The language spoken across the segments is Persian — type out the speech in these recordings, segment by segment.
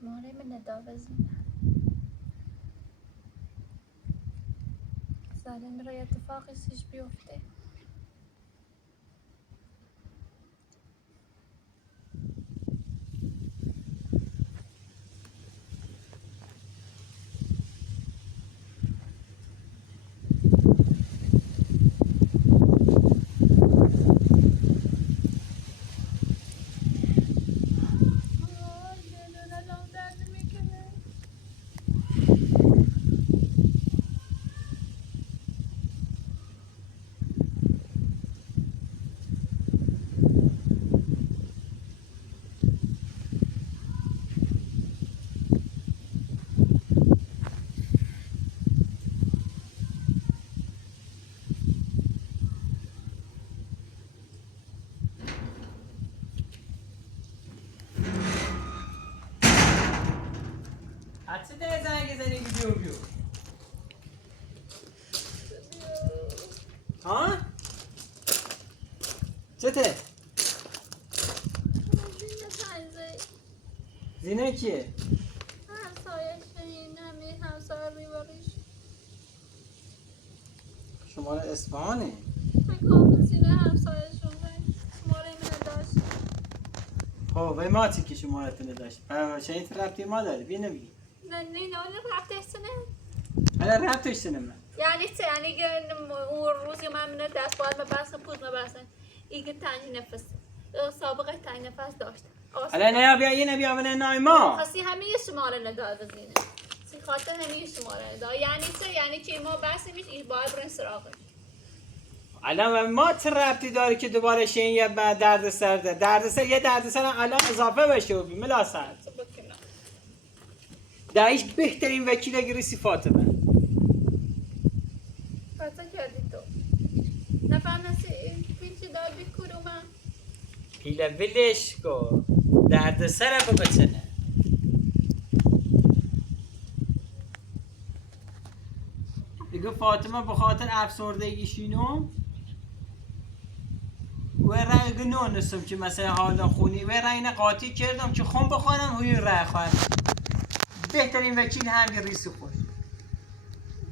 شماره من نداوزین سالن را اتفاقی سیش بیفته. حدسه ده زنگ زنی ویدیو ها؟ چته؟ زینه کیه؟ همسایه شهین همین همسایه بیواریش شماره اصفهانه بکنم زینه همسایه شونه شماره من داشت. خب به ما چی که شماره تونه داشت شهید ربطی ما داره بیا نبی نه رفته سنه حالا ربطش سنه من یعنی چه؟ یعنی که اون روزی من من دست باید مبستم پوز مبستم ایگه تنج نفس سابقه تنج نفس داشت حالا نه بیا یه نبی آمنه نای ما خاصی همه شماره نداد زینه سی خاطر همه شماره نداد یعنی چه؟ یعنی که ما بستیمش این باید برن سراغش. الان ما چه ربطی داره که دوباره شین یه درد سر ده دردسر یه دردسر الان اضافه بشه و ملاصت دایش بهترین وکیل گریسی فاطمه پس کردی تو نفهمسی پیل چه دار بکرو من پیله ولش کو دردسر رو بچنه دیگه فاطمه به خاطر افسردگیشینو و رای نونستم که مثلا حالا خونی و رای نه قاطی کردم که خون بخوانم هوی رای خواهد بهترین وکیل هم ریسی خوش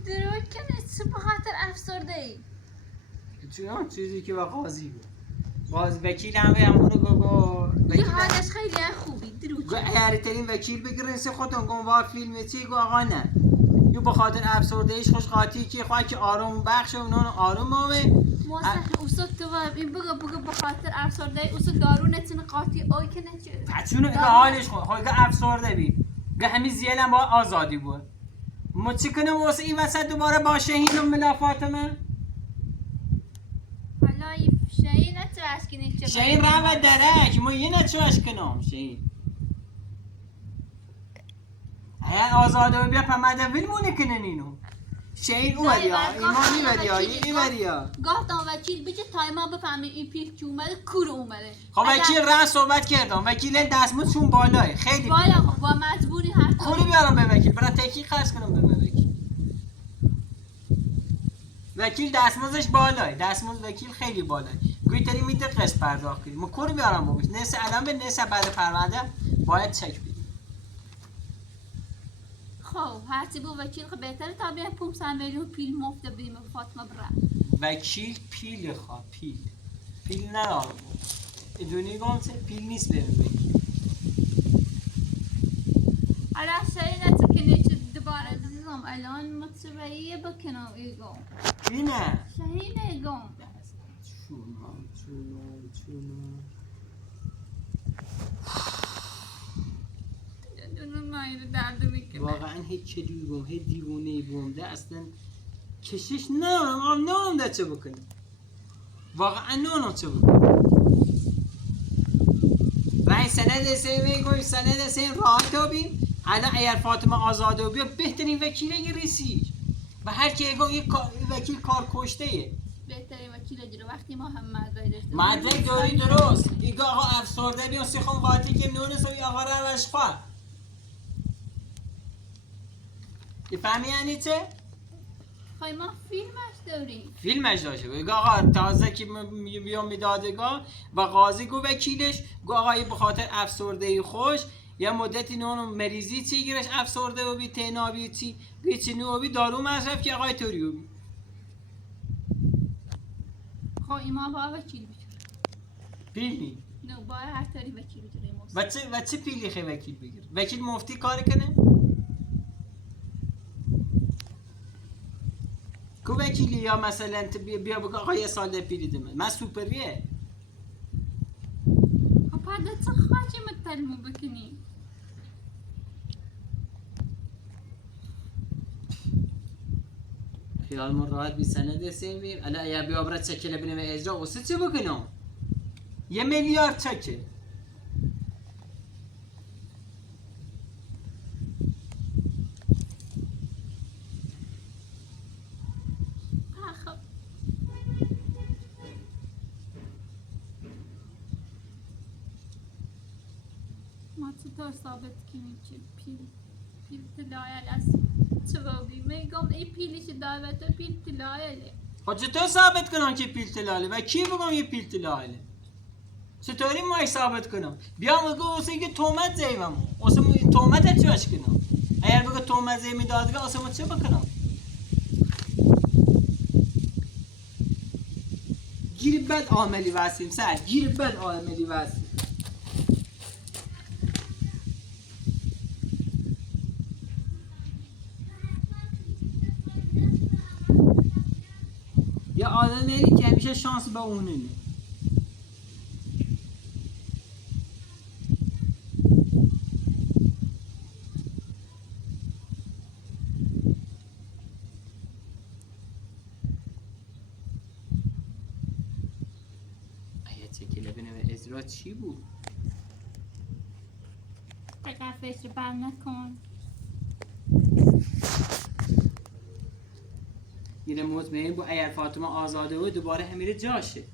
درود کنه چه بخاطر افسرده ای؟ چون چیزی که با قاضی بود باز وکیل همونو گو یه حالش خیلی خوبی درود گو ایاریترین وکیل بگیرین سی خودتون گم با فیلم چی گو آقا نه یو بخاطر افسرده ایش خوش قاطی که خواهی که آروم بخش و اونو آروم آمه موسح اوسط تو این بگو بخاطر افسرده ای اوسط دارو نتونه قاطی اوی که نچه پچونو اگه حالش خود خواهی که افسرده بید گه همی زیلم با آزادی بود ما چی کنم واسه این وسط دوباره با شهین و ملا فاطمه حالا این شهین نتوش کنه چه شهین رمه درک ما یه نچوش کنم شهین اگر آزاده بیا پمده ویلمونه کنن اینو شهین او بدیا ایمانی بدیا این بدیا گاه دام وکیل بچه تایما بفهمی این پیش که اومده کور اومده خب وکیل راه صحبت کردم وکیل دستمزدشون بالاه خیلی بالا با مجبوری هر کوری بیارم به وکیل برای تحقیق قرض کنم به وکیل وکیل دستمزدش بالاه دستمزد وکیل خیلی بالاه گوی تری میده قسط پرداخت کنیم ما کوری بیارم بابش نسه الان به نسه بعد پرونده باید چک بدیم خب هرچی بو وکیل خب بهتره تا بیان 500 میلیون پیل مفت بدیم فاطمه برا وکیل پیل خواه پیل ندارم ادونی گم چه پیل نیست بریم وکیل حالا شهین نتونه چه دوباره دیدم الان مطبعیه بکنم ایگو کی نه شهین ایگو چونم دونم مایره درد میکنه واقعا هیچ چه دیوم هیچ دیوونه بوم ده اصلا کشش نارم ده چه بکنیم واقعا نارم چه بکنیم رای سند سه میگویم سند سه راه تابیم الان اگر فاطمه آزاده بیا بهترین وکیله یه ریسی و هر کی اگه یک وکیل کار کشته ایه بهترین وکیل جلو وقتی ما هم مدرک داشتیم مدرک داری درست ایگه آقا افسرده بیان سیخون قاطی که نونست و آقا روش خواه فهمی یعنی چه؟ خواهی ما فیلمش داریم فیلمش داشته بود آقا تازه که بیام میدادگاه و قاضی گو وکیلش گو آقای به خاطر افسردگی خوش یا مدتی نونو مریضی چی گیرش افسرده و بی تنابی چی گیچی نو بی دارو مصرف که آقای توریو بی خب ایمان با وکیل بگیر پیلی نه با هر طوری وکیل بگیر ایمان و چه پیلی خی وکیل بگیر وکیل مفتی کار کنه کو وکیلی یا مثلا بیا بگو آقا یه سال پیلی دمه من سوپریه خب بعد چه خواهی متلمو بکنی خیال من راحت بی سند سیمی الا یا بیا برات چکله بینم اجرا واسه چه بکنم 1 میلیارد چکه خب ما چطور ثابت کنیم که پیل تلایل است چه بودی میگم این پیلیش دعوت پیل تلایله خب چطور ثابت کنم که پیل تلاله و کی بگم یه پیل تلاله چطوری ما ثابت کنم بیا بگو واسه که تومت زیمم واسه تومت چیش کنم اگر بگو تومت زیمی دادگاه واسه ما چه بکنم گیر بد عاملی واسیم سر گیر بد عاملی واسیم یا آدم میری که همیشه شانس به اونه نه چکیله بینم اجرا چی بود؟ دقیقا فکر بر نکن یه مطمئن بود اگر فاطمه آزاده بود دوباره همیره جاشه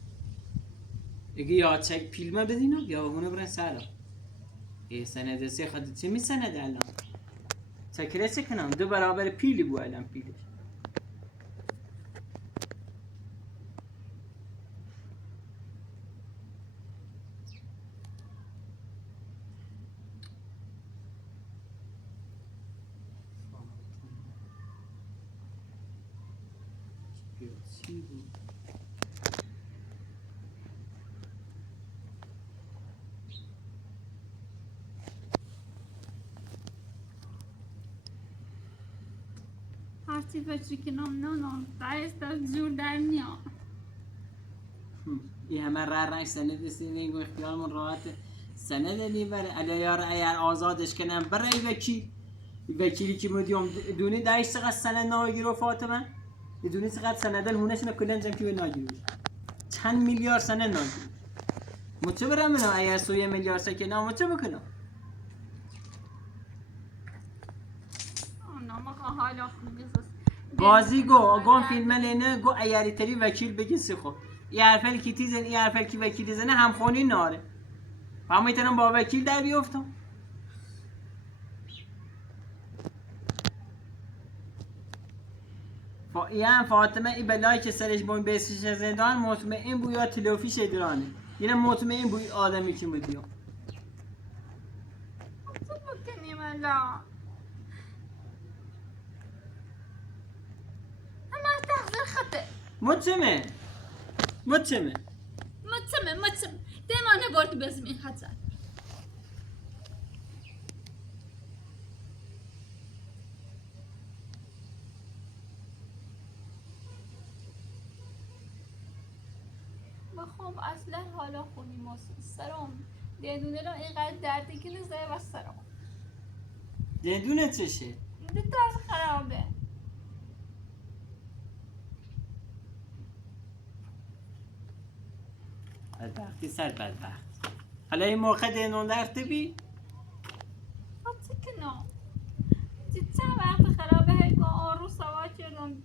اگه یا چک پیلمه بدینم یا اونه برن سرم ای سنده سه خواهد چه می سنده الان چکره چه کنم 2 برابر پیلی بود الان پیلش چی بود؟ هرچی فکر کنم نه دست از جور در میاد این همه رنگ سند سینه گوی خیالمون راحته سند نیبره علی یار اگر آزادش کنم برای وکیلی که مدیوم دونی دایش چقدر سند ناگیرو فاطمه دونی چقدر سندن هونش نکلن جم که ناگیرو چند میلیارد سند ناگیرو مچه برم منم اگر سو 1 میلیارد سکنم مچه بکنم آنها حالا خوبی بازی گو فیلم لینه گو ایاری تری وکیل بگی سی خب ای حرفل کی تیزن ای حرفل کی وکیل زنه همخونی ناره فهم میتونم با وکیل در بیفتم یعنی فاطمه ای بلایی که سرش بون بیسش زندان مطمئن بو یا تلوفی شدرانه یعنی مطمئن بو آدمی که میدیو چه بکنیم الان همه تقدیر خطه مطمئن دیمانه برد بزم این خطر خب اصلا حالا خونی ماست سرم دندونه رو اینقدر دردی که نزده و سرم دندونه چشه؟ دیتا از خرابه بدبختی سر بدبخت حالا این موقع دندون درد بی؟ خب چه کنم چه وقت خرابه هی با آرو سوا کردم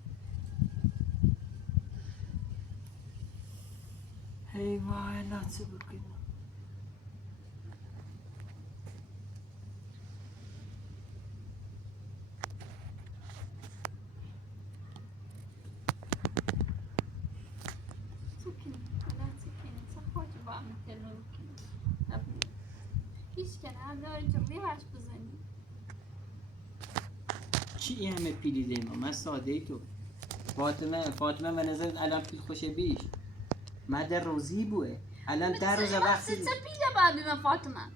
ای وای لا چه بکنم چه کنم حالا چه کنم چه خواهی با هم تلو کنم هیچ کنم داره جمعی هش بزنی. چی این همه پیلی دیما؟ من ساده ای تو فاطمه به نظرت الان پیل خوشه بیش مده روزی بوه الان در روز وقتی چه پیله باید بیمه فاطمه؟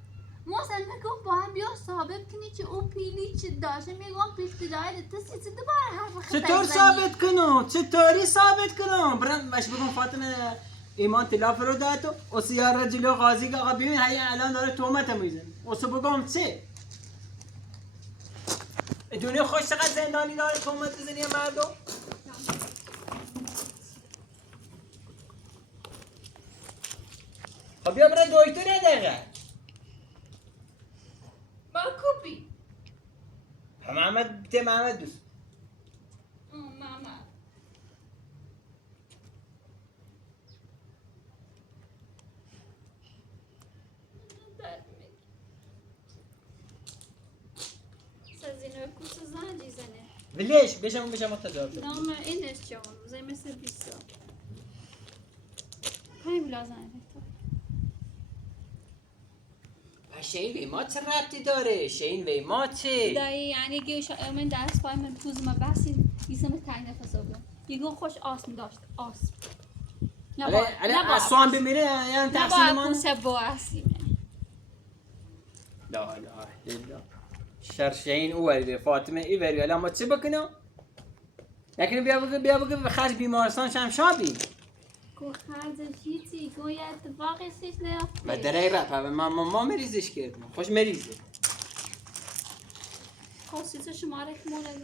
موسن میگم با هم بیا ثابت کنی که او پیلی چی داشته میگم پیل تجاری تسی چه دوباره حرف خطا چطور ثابت کنم؟ چطوری ثابت کنم؟ برم باش بگم فاطمه ایمان تلاف رو داد و سیاره جلو قاضی که آقا ببین هی الان داره تهمت میزنه واسه بگم چه؟ دنیا خوش چقدر زندانی داره تهمت بزنی مردم؟ خب بیا برای دکتر دقیقه با کوپی محمد دوست ماما سازینه کوچه زنجی زنه وليش بيشم التجارب نام اینش جام زي مثل بیسا هاي بلازن شين وی ما چه ربطی داره شين وی ما چه دایی یعنی گیش من درس پای من پوز ما بحثی بیسم تای نفس آبون یگو خوش آسم داشت آسم على الصوان بميري يعني تحسين نبا ما کوسه بواسیم لا لا لا شرشين اول فاطمه ايفر الان ما چه بکنم لكن بیا بگو خرج بیمارستان شم شابی کو خرج چیزی کو یه اتفاقی سیش نیافته و درای رپ ما مریضش کردم خوش مریضه خواستیت شماره که مولا